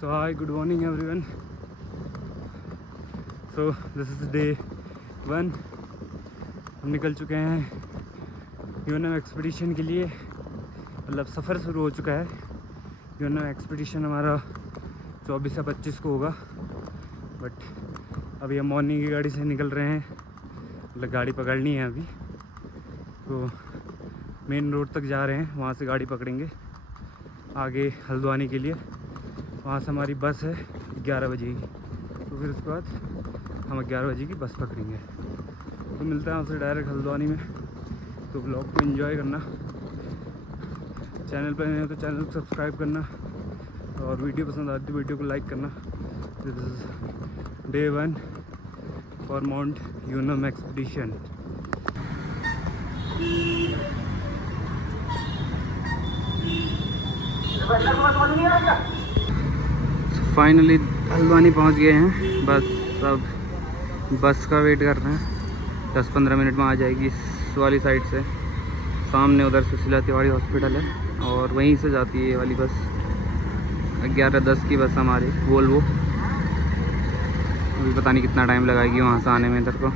So hi, good morning everyone. So this is day 1. हम निकल चुके हैं यूएनएम एक्सपीडिशन के लिए, मतलब सफ़र शुरू हो चुका है। यूएनएम एक्सपीडिशन हमारा 24 से 25 को होगा, बट अभी हम मॉर्निंग की गाड़ी से निकल रहे हैं, मतलब गाड़ी पकड़नी है अभी। तो मेन रोड तक जा रहे हैं, वहाँ से गाड़ी पकड़ेंगे आगे हल्द्वानी के लिए। वहाँ से हमारी बस है 11 बजे की, तो फिर उसके बाद हम 11 बजे की बस पकड़ेंगे। तो मिलते हैं आपसे डायरेक्ट हल्द्वानी में। तो ब्लॉग को एंजॉय करना, चैनल पर नहीं हो तो चैनल को सब्सक्राइब करना, और वीडियो पसंद आती तो वीडियो को लाइक करना। This is day 1 for mount UNM expedition. Finally Haldwani पहुंच गए हैं, बस अब बस का वेट कर रहे हैं। 10-15 मिनट में आ जाएगी इस वाली साइड से। सामने उधर सुशीला तिवारी हॉस्पिटल है और वहीं से जाती है ये वाली बस। 11:10 की बस हमारी वोल्वो। अभी पता नहीं कितना टाइम लगाएगी वहाँ से आने में इधर को।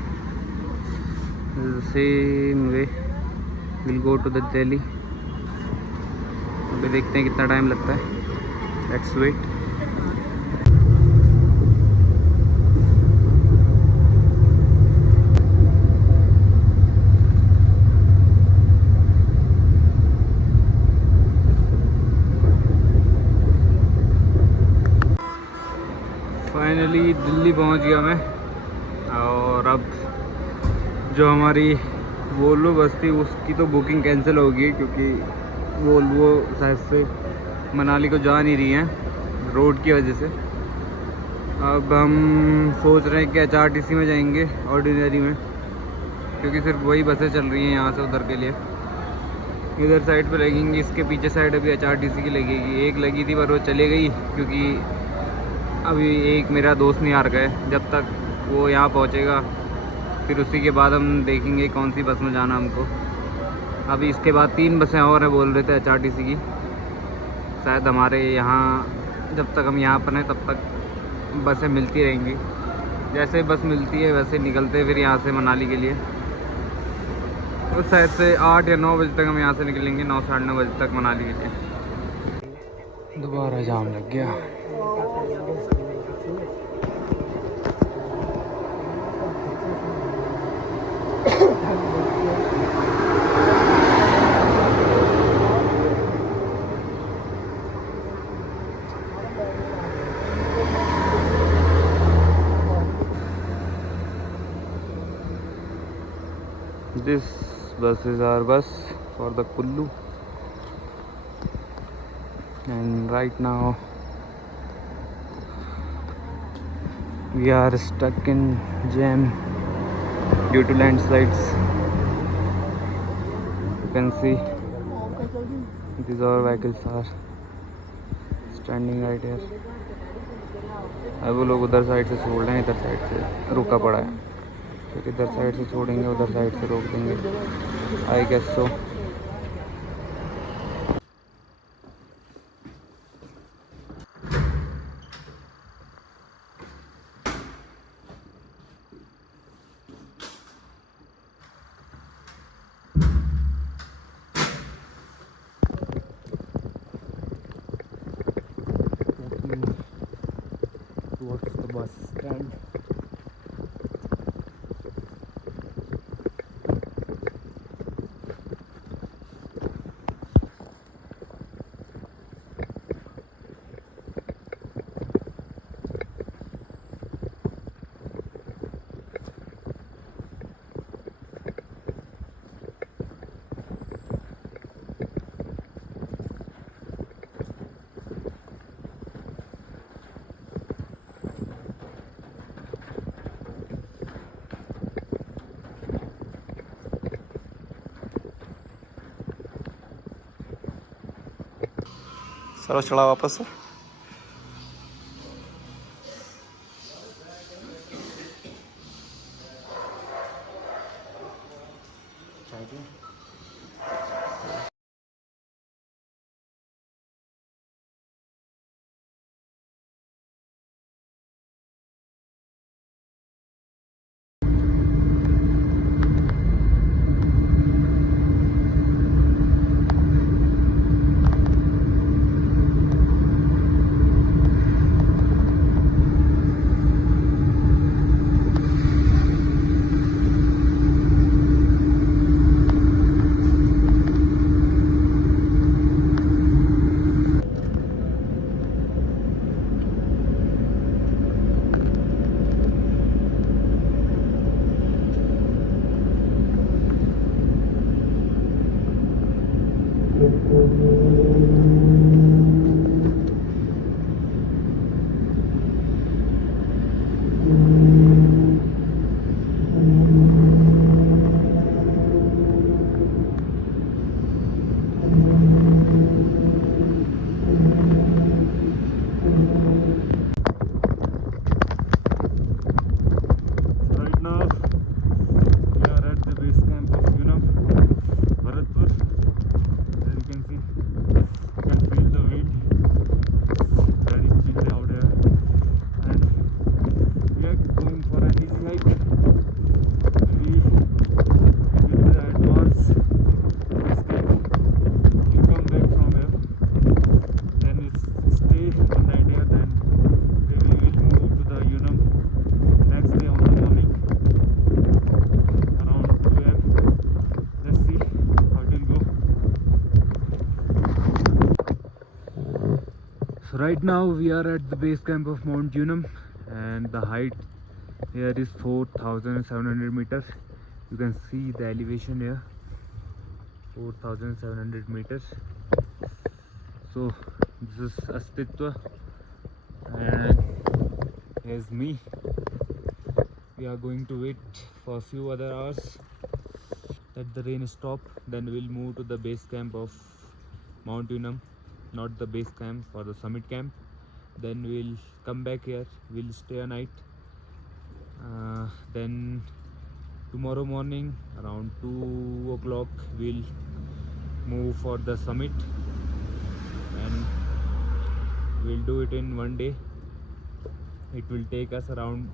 Same we will go to the Delhi. अभी देखते हैं कितना टाइम लगता है। Let's wait. फाइनली दिल्ली पहुंच गया मैं, और अब जो हमारी वोल्वो बस थी उसकी तो बुकिंग कैंसिल हो गई, क्योंकि वोल्वो शायद से मनाली को जा नहीं रही हैं रोड की वजह से। अब हम सोच रहे हैं कि HRTC में जाएंगे, ऑर्डिनरी में, क्योंकि सिर्फ वही बसें चल रही हैं यहाँ से उधर के लिए। इधर साइड पे लगेंगी, इसके पीछे साइड अभी HRTC की लगेगी। एक लगी थी पर वो चली गई, क्योंकि अभी एक मेरा दोस्त नहीं आ रहा है। जब तक वो यहाँ पहुँचेगा फिर उसी के बाद हम देखेंगे कौन सी बस में जाना हमको। अभी इसके बाद 3 बसें और हैं बोल रहे थे HRTC की, शायद हमारे यहाँ जब तक हम यहाँ पर हैं तब तक बसें मिलती रहेंगी। जैसे बस मिलती है वैसे निकलते हैं फिर यहाँ से मनाली के लिए। तो शायद से 8 या 9 बजे तक हम यहाँ से निकलेंगे, 9 साढ़े 9 बजे तक मनाली के लिए। दोबारा जाम लग गया। This bus is our bus for the Kullu, and right now we are stuck in jam due to landslides. You can see these all vehicles are standing right here. अब वो लोग उधर साइड से छोड़ रहे हैं, इधर साइड से रुका पड़ा है। फिर इधर साइड से छोड़ेंगे, उधर साइड से रोक देंगे, I guess so. Towards the bus stand. सर्व चढ़ा वापस। Right now we are at the base camp of Mount Unam, and the height here is 4,700 meters. You can see the elevation here, 4,700 meters. So this is Astitwa, and here's me. We are going to wait for a few other hours that the rain stop, then we'll move to the base camp of Mount Unam, not the base camp, for the summit camp. Then we'll come back here, we'll stay a night. Then tomorrow morning around 2 o'clock we'll move for the summit, and we'll do it in one day. It will take us around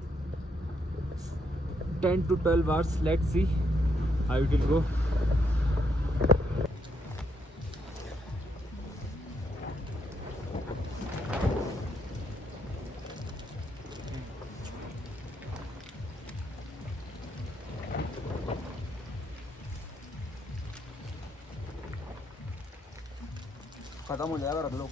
10 to 12 hours. Let's see how it will go. खत्म हो जाएगा रख लो।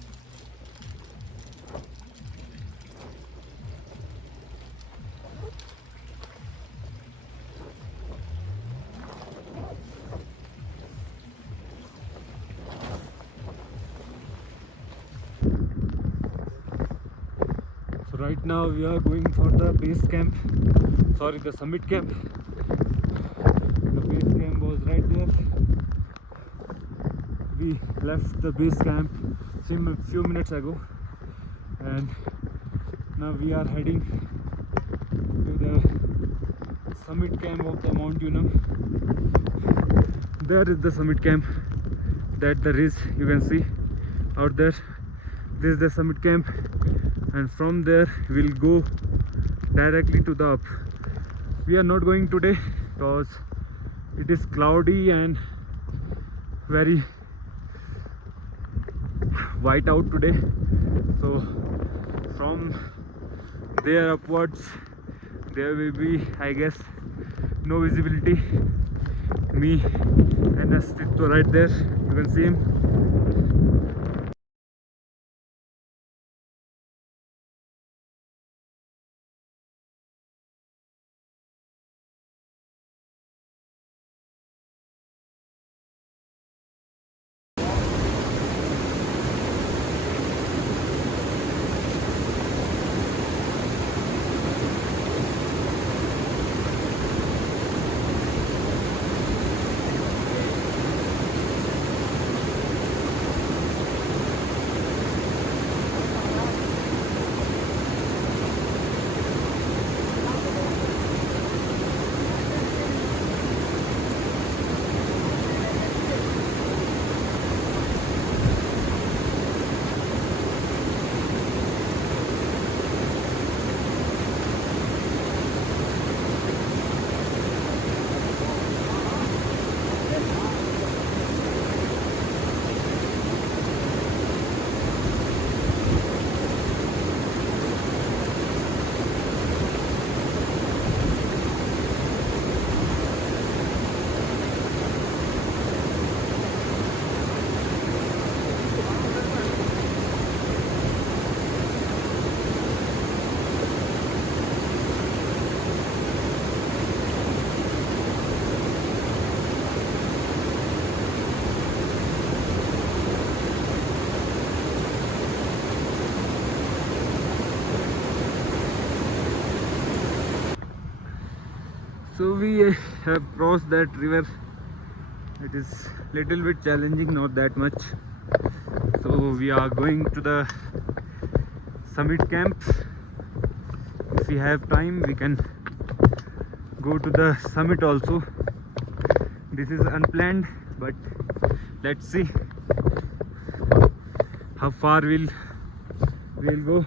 So right now we are going for the base camp, sorry, the summit camp. The base camp was right there. We left the base camp a few minutes ago, and now we are heading to the summit camp of the Mount Unam. There is the summit camp, that there is, you can see out there. This is the summit camp, and from there we'll go directly to the up. We are not going today because it is cloudy and very white out today. So from there upwards there will be, I guess, no visibility. Me and Astitwa right there, you can see him. So we have crossed that river. It is little bit challenging, not that much. So we are going to the summit camp. If we have time, we can go to the summit also. This is unplanned, but let's see how far we'll go.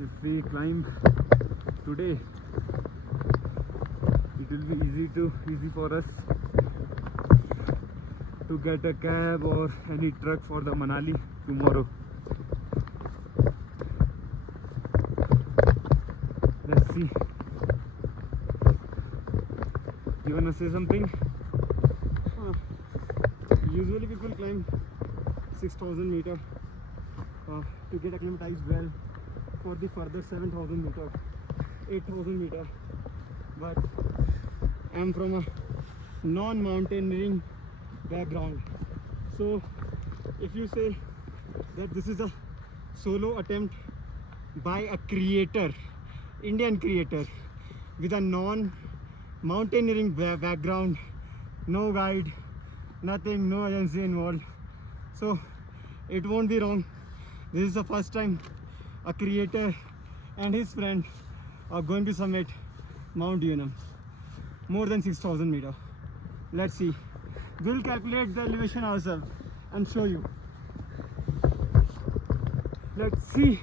If we climb today, it will be easy for us to get a cab or any truck for the Manali tomorrow. Let's see. You wanna say something? Usually people climb 6,000 meter to get acclimatized well for the further 7,000 meter, 8,000 meter. But I'm from a non-mountaineering background, so if you say that this is a solo attempt by a creator, Indian creator with a non-mountaineering background, no guide, nothing, no agency involved, so it won't be wrong. This is the first time a creator and his friend are going to summit Mount Unam, more than 6,000 meter. Let's see. We'll calculate the elevation ourselves and show you. Let's see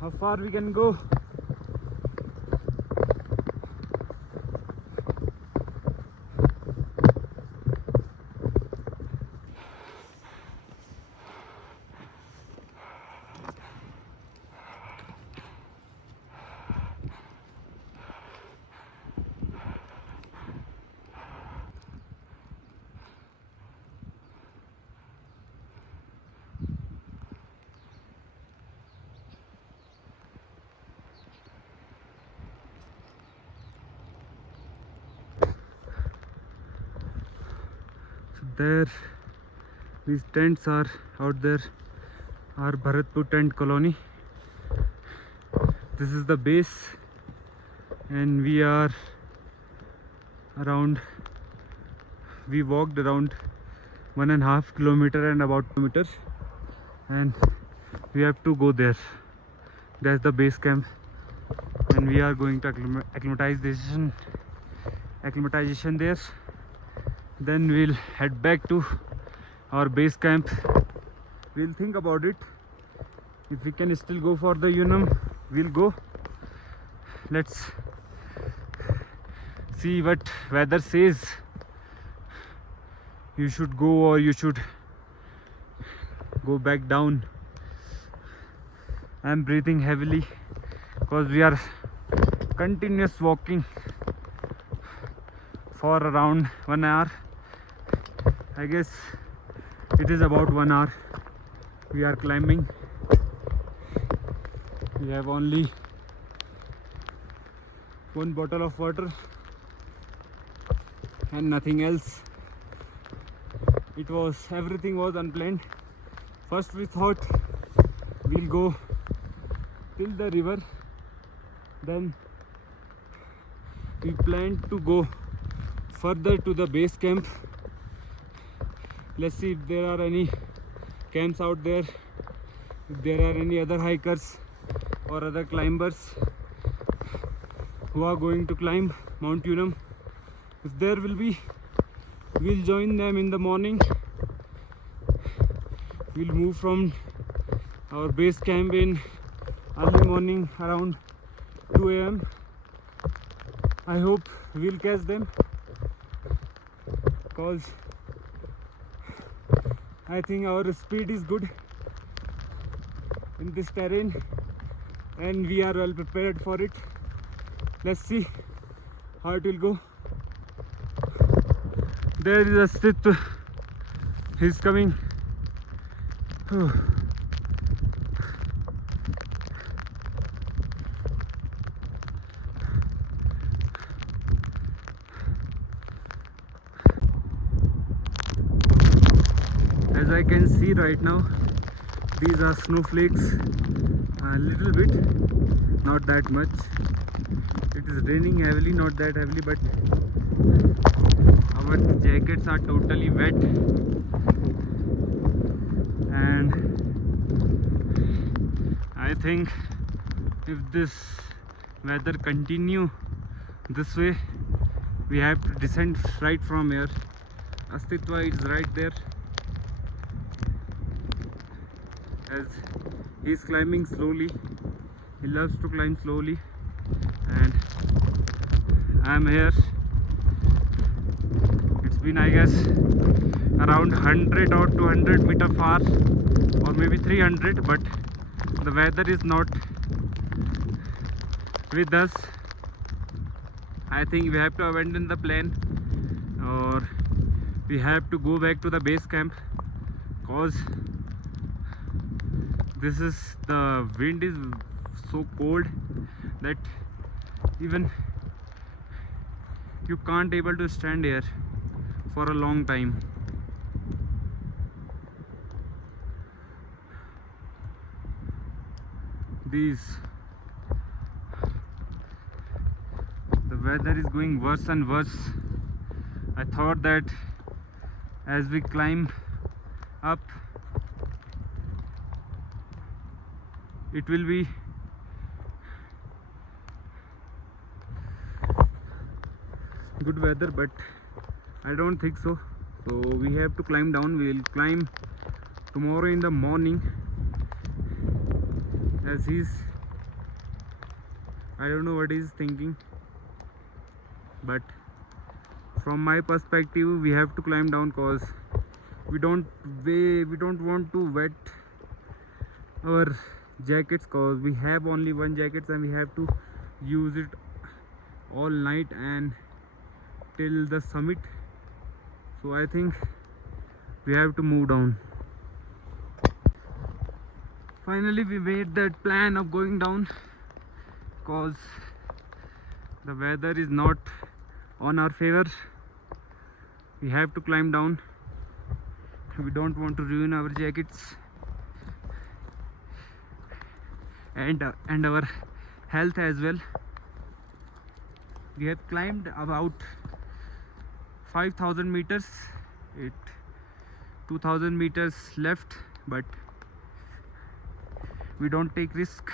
how far we can go. There, these tents are out there, our Bharatpur tent colony. This is the base, and we walked around 1.5 kilometer and about 2 meters, and we have to go there. That's the base camp, and we are going to acclimatization there. Then we'll head back to our base camp. We'll think about it. If we can still go for the Unam, we'll go. Let's see what weather says. You should go or you should go back down. I'm breathing heavily because we are continuous walking for around 1 hour. I guess it is about 1 hour we are climbing. We have only 1 bottle of water and nothing else. Everything was unplanned. First we thought we'll go till the river, then we planned to go further to the base camp. Let's see if there are any camps out there, if there are any other hikers or other climbers who are going to climb Mount Unam. If there will be, we'll join them in the morning. We'll move from our base camp in early morning around 2 AM. I hope we'll catch them, because I think our speed is good in this terrain and we are well prepared for it. Let's see how it will go. There is Astit. He's coming. As I can see right now, these are snowflakes, a little bit, not that much. It is raining heavily, not that heavily, but our jackets are totally wet, and I think if this weather continue this way, we have to descend right from here. Astitwa is right there, as he's climbing slowly. He loves to climb slowly, and I'm here. It's been, I guess, around 100 or 200 meter far, or maybe 300, but the weather is not with us. I think we have to abandon the plan, or we have to go back to the base camp cause the wind is so cold that even you can't able to stand here for a long time. The weather is going worse and worse. I thought that as we climb up it will be good weather, but I don't think so. So we have to climb down. We will climb tomorrow in the morning, as I don't know what he's thinking, but from my perspective we have to climb down cause we don't want to wet our jackets cause we have only one jacket and we have to use it all night and till the summit. So I think we have to move down. Finally we made that plan of going down cause the weather is not on our favor. We have to climb down. We don't want to ruin our jackets and our health as well. We have climbed about 5,000 meters. 2,000 meters left, but we don't take risk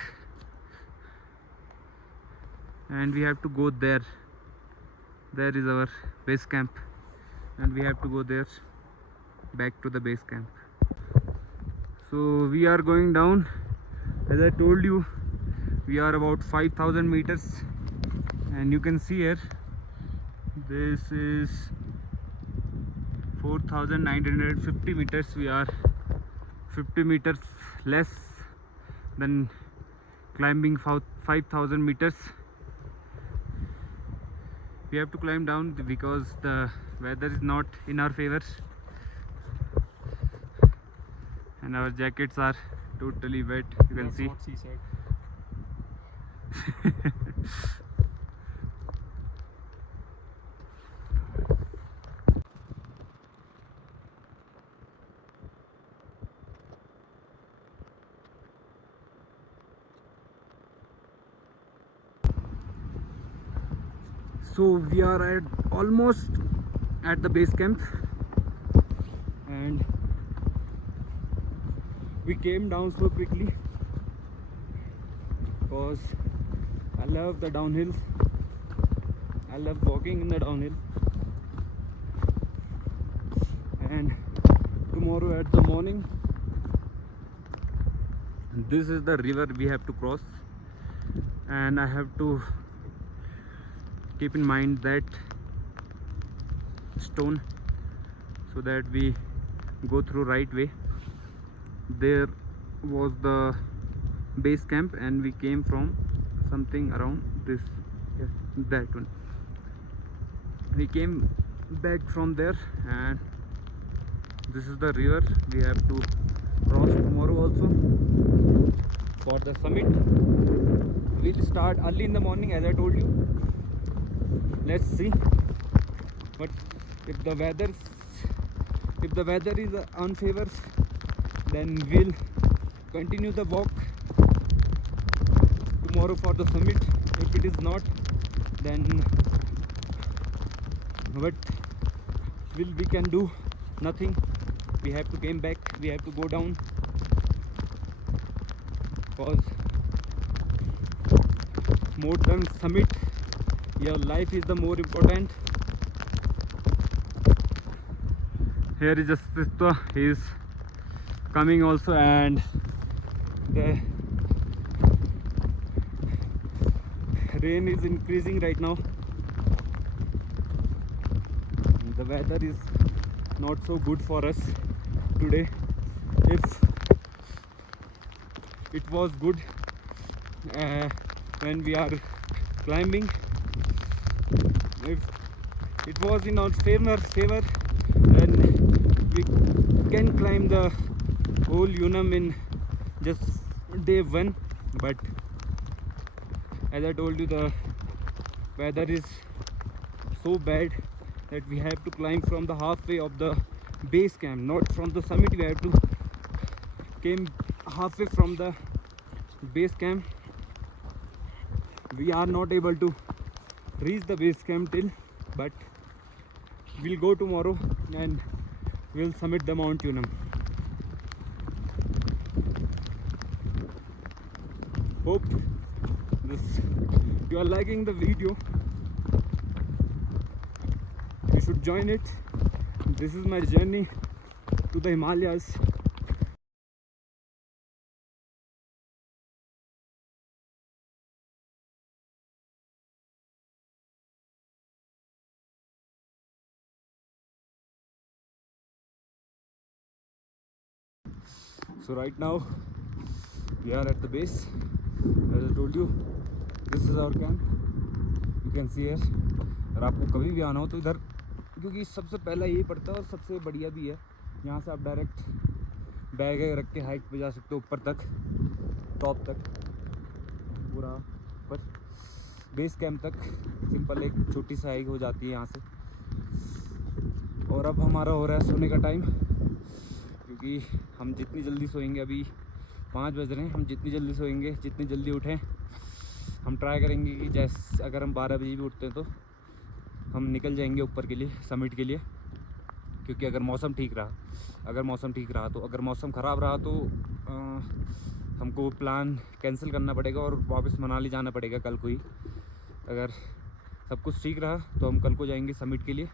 and we have to go there. There is our base camp and we have to go there back to the base camp. So we are going down. As I told you, we are about 5,000 meters and you can see here this is 4,950 meters. We are 50 meters less than climbing 5,000 meters. We have to climb down because the weather is not in our favor and our jackets are totally wet. You can see. So we are almost at the base camp and we came down so quickly because I love the downhill. I love walking in the downhill, and tomorrow at the morning this is the river we have to cross, and I have to keep in mind that stone so that we go through right way. There was the base camp and we came from something around this, yes, that one. We came back from there and this is the river we have to cross tomorrow also for the summit. We'll start early in the morning as I told you. Let's see, but if the weather is unfavor, then we'll continue the walk tomorrow for the summit. If it is not, then what we can do? Nothing. We have to come back. We have to go down because more than summit, your life is the more important. Here is Jasitwa. He is coming also, and the rain is increasing right now. The weather is not so good for us today. If it was good when we are climbing, if it was in our favor, then we can climb the whole Yunam in just day 1, but as I told you, the weather is so bad that we have to climb from the halfway of the base camp, not from the summit. We have to came halfway from the base camp. We are not able to reach the base camp till, but we'll go tomorrow and we'll summit the Mount Yunam. Hope you are liking the video. You should join it. This is my journey to the Himalayas. So right now we are at the base. As I told you, this is our camp. You can see here. और आपको कभी भी आना हो तो इधर, क्योंकि सबसे पहला यही पड़ता है और सबसे बढ़िया भी है। यहाँ से आप डायरेक्ट बैग रख के हाइट पे जा सकते हो ऊपर तक, टॉप तक, पूरा ऊपर बेस कैंप तक। सिंपल एक छोटी सी हाइक हो जाती है यहाँ से। और अब हमारा हो रहा है सोने का टाइम, क्योंकि हम जितनी जल्दी सोएंगे, अभी 5 बज रहे हैं, हम जितनी जल्दी सोएंगे, जितनी जल्दी उठें, हम ट्राई करेंगे कि जैसे अगर हम 12 बजे भी उठते हैं तो हम निकल जाएंगे ऊपर के लिए, समिट के लिए। क्योंकि अगर मौसम ठीक रहा तो, अगर मौसम ख़राब रहा तो हमको प्लान कैंसिल करना पड़ेगा और वापस मनाली जाना पड़ेगा कल को ही। अगर सब कुछ ठीक रहा तो हम कल को जाएंगे समिट के लिए।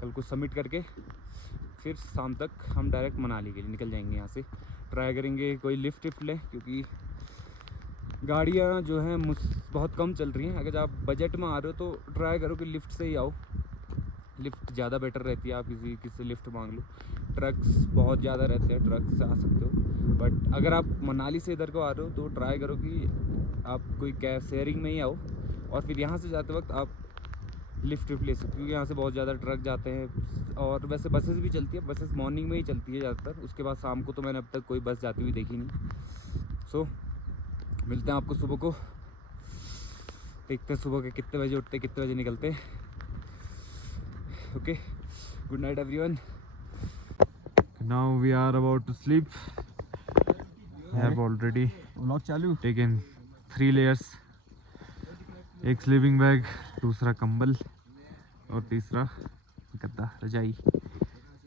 कल को समिट करके फिर शाम तक हम डायरेक्ट मनाली के लिए निकल जाएंगे। यहाँ से ट्राई करेंगे कोई लिफ्ट लें, क्योंकि गाड़ियाँ जो हैं बहुत कम चल रही हैं। अगर आप बजट में आ रहे हो तो ट्राई करो कि लिफ्ट से ही आओ। लिफ्ट ज़्यादा बेटर रहती है। आप किसी से लिफ्ट मांग लो। ट्रक्स बहुत ज़्यादा रहते हैं, ट्रक से आ सकते हो। बट अगर आप मनाली से इधर को आ रहे हो तो ट्राई करो कि आप कोई कैब शेयरिंग में ही आओ, और फिर यहाँ से जाते वक्त आप लिफ्ट ले सकते हो, क्योंकि यहाँ से बहुत ज़्यादा ट्रक जाते हैं। और वैसे बसेस भी चलती है, बसेस मॉर्निंग में ही चलती है ज़्यादातर। उसके बाद शाम को तो मैंने अब तक कोई बस जाती हुई देखी नहीं। सो मिलते हैं आपको सुबह को, देखते हैं सुबह के कितने बजे उठते, कितने बजे निकलते। Okay, good night everyone. Now we are about to sleep. I have already vlog चालू टेकन 3 लेयर्स, एक स्लीपिंग बैग, दूसरा कंबल और तीसरा गद्दा, रजाई।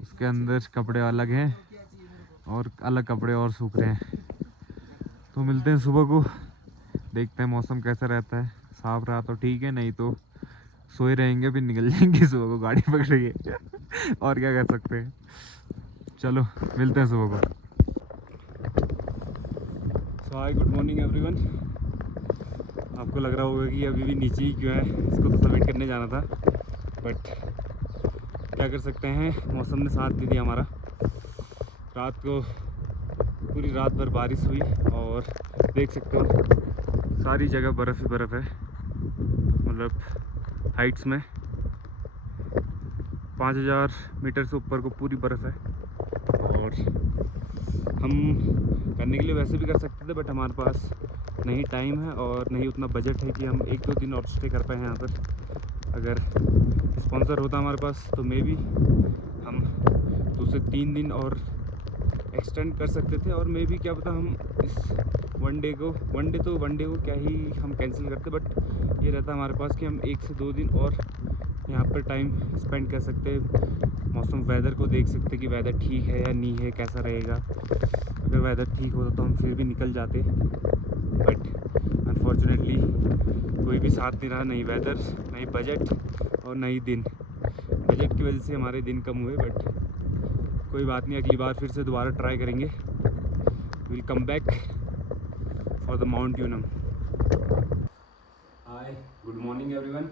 उसके अंदर कपड़े अलग हैं और अलग कपड़े और सूख रहे हैं। तो मिलते हैं सुबह को, देखते हैं मौसम कैसा रहता है। साफ रहा तो ठीक है, नहीं तो सोए रहेंगे, फिर निकल जाएंगे सुबह को गाड़ी पकड़ेंगे। और क्या कर सकते हैं। चलो मिलते हैं सुबह को। सो हाय, गुड मॉर्निंग एवरीवन। आपको लग रहा होगा कि अभी भी नीचे ही क्यों है, इसको तो सबमिट करने जाना था, बट क्या कर सकते हैं, मौसम ने साथ दे दिया हमारा। रात को पूरी रात भर बारिश हुई और देख सकते हो सारी जगह बर्फ़ ही बर्फ़ है। मतलब हाइट्स में 5000 मीटर से ऊपर को पूरी बर्फ़ है। और हम करने के लिए वैसे भी कर सकते थे, बट हमारे पास नहीं टाइम है और नहीं उतना बजट है कि हम 1-2 दिन और स्टे कर पाए यहाँ पर। अगर स्पॉन्सर होता हमारे पास तो मे बी हम 2 से 3 दिन और एक्सटेंड कर सकते थे, और मे बी क्या पता हम इस वन डे को क्या ही हम कैंसिल करते। बट ये रहता हमारे पास कि हम 1 से 2 दिन और यहाँ पर टाइम स्पेंड कर सकते, मौसम वेदर को देख सकते कि वेदर ठीक है या नहीं है, कैसा रहेगा। अगर वेदर ठीक होता तो हम फिर भी निकल जाते, बट अनफॉर्चुनेटली कोई भी साथ नहीं रहा, नहीं वेदर, नहीं बजट और नहीं दिन। बजट की वजह से हमारे दिन कम हुए, बट कोई बात नहीं, अगली बार फिर से दोबारा ट्राई करेंगे। Will come back for the mount यूनम। Hi, good morning everyone.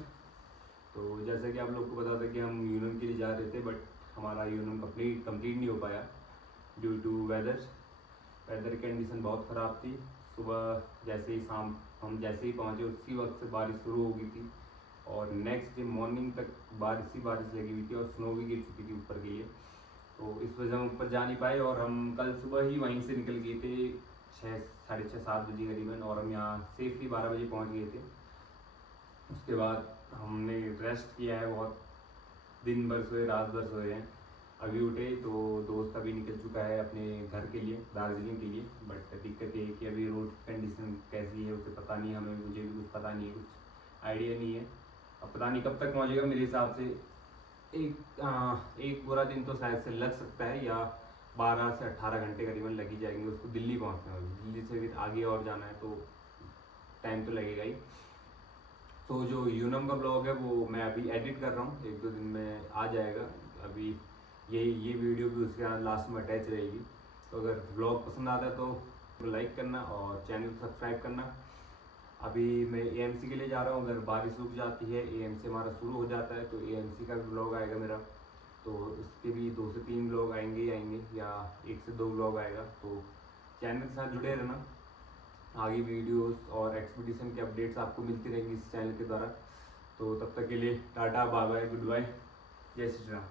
तो जैसा कि आप लोग को पता था कि हम यूनम के लिए जा रहे थे, बट हमारा यूनम कंप्लीट नहीं हो पाया ड्यू टू वेदर कंडीशन बहुत ख़राब थी। सुबह जैसे ही हम जैसे ही पहुँचे उसी वक्त से बारिश शुरू हो गई थी, और नेक्स्ट डे मॉर्निंग तक बारिश लगी हुई थी और स्नो भी गिर चुकी थी ऊपर के लिए। तो इस वजह हम ऊपर जा नहीं पाए और हम कल सुबह ही वहीं से निकल गए थे 6 साढ़े 6 7 बजे करीबन, और हम यहाँ सेफली 12 बजे पहुँच गए थे। उसके बाद हमने रेस्ट किया है, बहुत दिन भर सोए, रात भर सोए हैं। अभी उठे तो दोस्त अभी निकल चुका है अपने घर के लिए, दार्जिलिंग के लिए। बट दिक्कत ये है कि अभी रोड कंडीशन कैसी है उसे पता नहीं, हमें मुझे भी कुछ पता नहीं है, कुछ आइडिया नहीं है। अब पता नहीं कब तक पहुँचेगा। मेरे हिसाब से एक पूरा दिन तो शायद से लग सकता है, या 12 से 18 घंटे करीबन लग ही जाएंगे उसको दिल्ली पहुँचने में। दिल्ली से फिर आगे और जाना है तो टाइम तो लगेगा ही। तो जो यूनम का ब्लॉग है वो मैं अभी एडिट कर रहा हूँ, 1-2 दिन में आ जाएगा। अभी ये वीडियो भी उसके लास्ट में अटैच रहेगी। तो अगर ब्लॉग पसंद आता है तो लाइक करना और चैनल को सब्सक्राइब करना। अभी मैं AMC के लिए जा रहा हूँ, अगर बारिश रुक जाती है, AMC हमारा शुरू हो जाता है तो AMC का भी ब्लॉग आएगा मेरा। तो इसके भी 2 से 3 ब्लॉग आएंगे या 1 से 2 ब्लॉग आएगा। तो चैनल के साथ जुड़े रहना, आगे वीडियोस और एक्सपीडिशन के अपडेट्स आपको मिलती रहेंगी इस चैनल के द्वारा। तो तब तक के लिए tata, bye bye, goodbye, जय श्री राम।